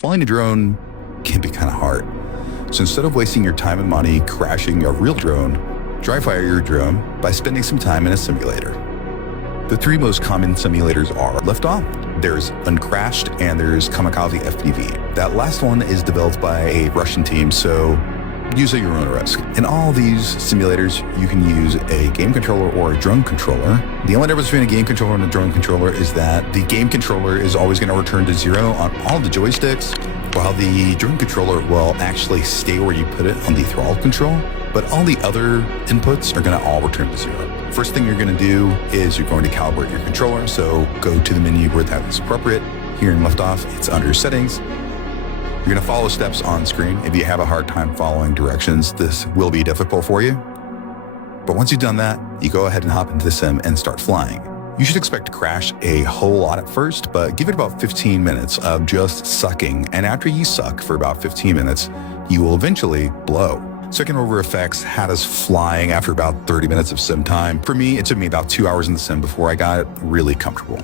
Flying a drone can be kind of hard. So instead of wasting your time and money crashing a real drone, dry fire your drone by spending some time in a simulator. The three most common simulators are Liftoff, there's Uncrashed, and there's Kamikaze FPV. That last one is developed by a Russian team, so use at your own risk. In all these simulators, you can use a game controller or a drone controller. The only difference between a game controller and a drone controller is that the game controller is always going to return to 0 on all the joysticks, while the drone controller will actually stay where you put it on the throttle control, but all the other inputs are going to all return to 0. First thing you're going to do is you're going to calibrate your controller, so go to the menu where that is appropriate. Here in Liftoff, it's under Settings. You're going to follow steps on screen. If you have a hard time following directions, this will be difficult for you. But once you've done that, you go ahead and hop into the sim and start flying. You should expect to crash a whole lot at first, but give it about 15 minutes of just sucking. And after you suck for about 15 minutes, you will eventually blow. Second order effects had us flying after about 30 minutes of sim time. For me, it took me about 2 hours in the sim before I got really comfortable.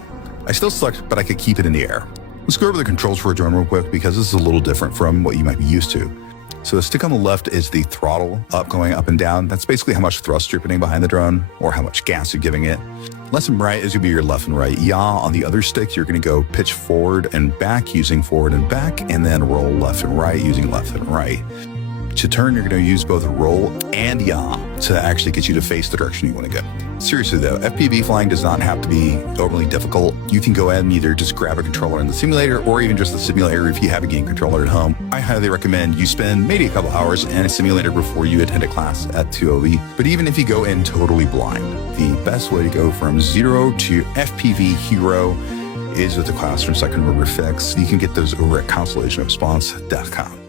I still sucked, but I could keep it in the air. Let's go over the controls for a drone real quick because this is a little different from what you might be used to. So the stick on the left is the throttle going up and down. That's basically how much thrust you're putting behind the drone or how much gas you're giving it. Left and right is going to be your left and right. Yaw on the other stick, you're going to go pitch forward and back using forward and back, and then roll left and right using left and right. To turn, you're going to use both roll and yaw to actually get you to face the direction you want to go. Seriously though, FPV flying does not have to be overly difficult. You can go ahead and either just grab a controller in the simulator or even just the simulator if you have a game controller at home. I highly recommend you spend maybe a couple hours in a simulator before you attend a class at 2OV. But even if you go in totally blind, the best way to go from 0 to FPV hero is with the class from Second Order Effects. You can get those over at constellationofresponse.com.